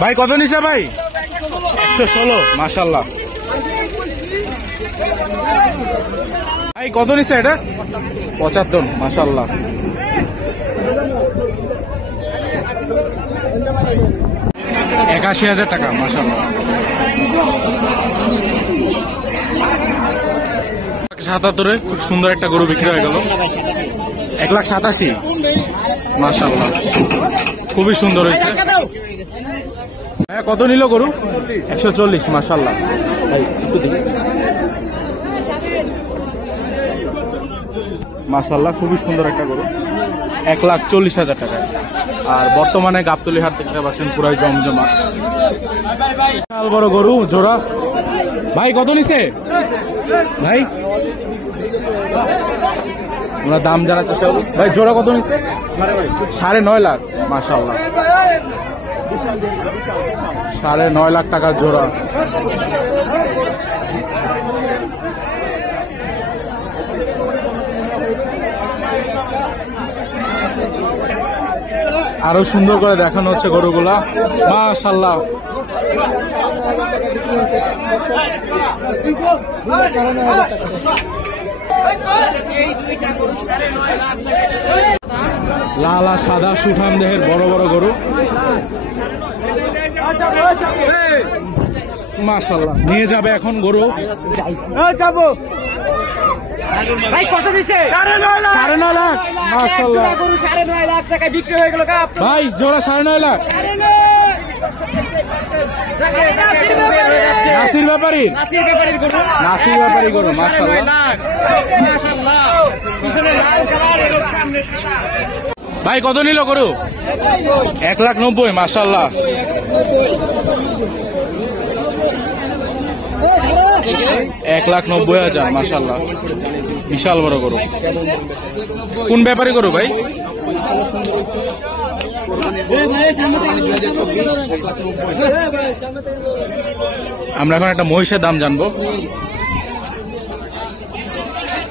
ভাই কত নিছে ভাই? 116 মাশাআল্লাহ। ভাই কত নিছে এটা? 75 মাশাআল্লাহ। 81,000 টাকা মাশাআল্লাহ। 1,77,000 খুব সুন্দর একটা গরু বিক্রি হয়ে গেল। 1,87,000 মাশাআল্লাহ, খুবই সুন্দর হয়েছে। হ্যাঁ কত নিল গরু? 140 মাশাআল্লাহ। ভাই একটু দেখি মাশাআল্লাহ, খুবই সুন্দর একটা গরু। 1,40,000 টাকা। আর বর্তমানে গাবতলী হাট দেখতে পাচ্ছেন পুরাই জমজমা। বড় গরু জোড়া। ভাই কত নিছে ভাই? আমরা দাম জানার চেষ্টা করব। ভাই জোড়া কত নিছে? 9.5 লাখ মাশাআল্লাহ। 9.5 লাখ টাকার জোড়া। আরো সুন্দর করে দেখানো হচ্ছে গরুগুলা মাশাআল্লাহ। লালা সাদা সুঠাম দেহের বড় বড় গরু মাশাআল্লাহ। নিয়ে যাবে এখন গরু। যাবো ভাই কত দিছে? 9.5 লাখ মাশাআল্লাহ। গরু 9.5 লাখ টাকায় বিক্রি হয়ে গেল ভাই, জোড়া 9.5 লাখ। নাসির ব্যাপারী গরু মাশাআল্লাহ। ভাই কত নিল গরু? 1,90,000 মাশাআল্লাহ। 1,90,000 মাশাআল্লাহ, বিশাল বড় গরু। কোন ব্যাপারী গরু ভাই? আমরা এখন একটা মহিষের দাম জানবো।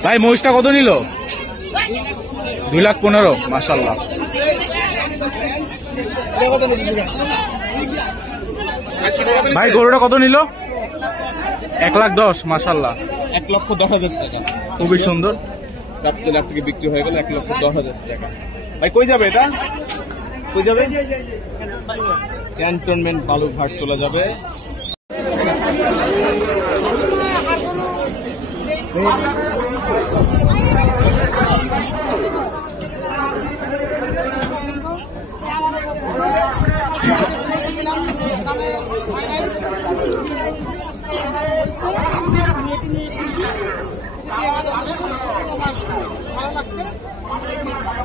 ভাই মহিষটা কত নিল? 2,15,000 মাশাআল্লাহ। ভাই গরুটা কত নিল? 1,10,000 মাশাআল্লাহ। 1,10,000 টাকা, খুবই সুন্দর। গাবতলী হাট থেকে বিক্রি হয়ে গেল 1,10,000 টাকা। ভাই কই যাবে এটা? কই যাবে? ক্যান্টনমেন্ট বালুঘাট চলে যাবে।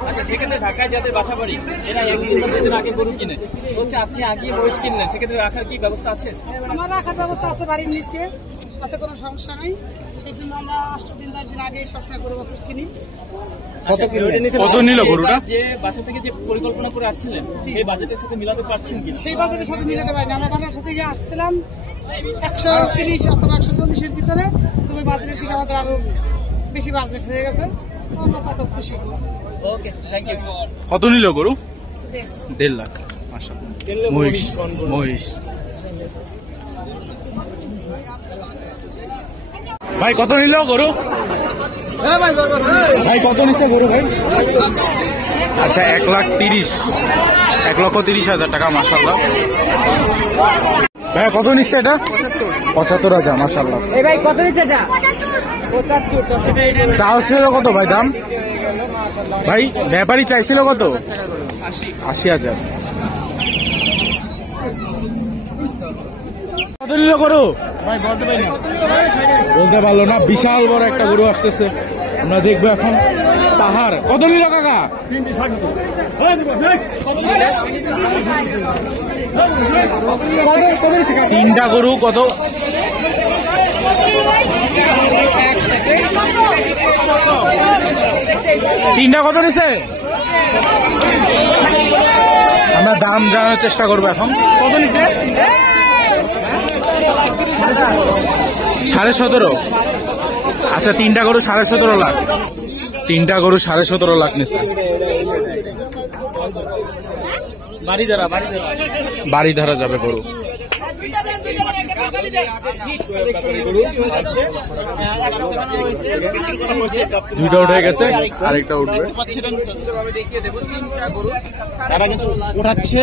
আচ্ছা, সেক্ষেত্রে ঢাকায় যাদের বাসা বাড়ি এরা একদিন আগে গরু কিনে বলছে, আপনি আগে মহিষ কিনলেন, সেক্ষেত্রে রাখার কি ব্যবস্থা আছে? আমার রাখার ব্যবস্থা আছে বাড়ির নিচে, তাতে কোনো সমস্যা নাই। সেই জন্য আমরা 8 দিন 10 দিন আগে সবসময় গরু বছর কিনি। কত নিল গরুটা? যে বাসা থেকে যে পরিকল্পনা করে আসছিলেন সেই বাজেটের সাথে মিলাতে পারছেন কি? সেই বাজেটের সাথে মিলাতে পারিনি। আমরা বাসার সাথে গিয়ে আসছিলাম 130 অথবা 140 এর ভিতরে, তবে বাজেটের থেকে আমাদের আরো বেশি বাজেট হয়ে গেছে। আমরা কত খুশি। ওকে, থ্যাংক ইউ। কত নিল গরু? 1.5 লাখ মাশাআল্লাহ। মহিষ ভাই কত নিল গরু? ভাই কত নিচ্ছে গরু ভাই? আচ্ছা 1,30,000 টাকা মাশাআল্লাহ। ভাই কত নিচ্ছে এটা? 75,000 মাশাআল্লাহ। এই ভাই কত নিচ্ছে এটা? 75। চাইছিল কত ভাই দাম? ভাই ব্যাপারী চাইছিল কত? 80,000। কত নিল গরু? বলতে পারলো না, বিশাল বড় একটা গরু আসতেছে, আমরা দেখবো এখন। পাহাড় কত নিল কাকা? 3টা গরু কত? 3টা কত নিছে? আমরা দাম জানার চেষ্টা করবো এখন। কত নিছে? 17.5। আচ্ছা 3টা গরু 17.5 লাখ। 3টা গরু 17.5 লাখ নিছে। বাড়ি ধারা যাবে গরু। দুইটা উঠে গেছে, আরেকটা উঠবে। তারা কিন্তু উঠাচ্ছে।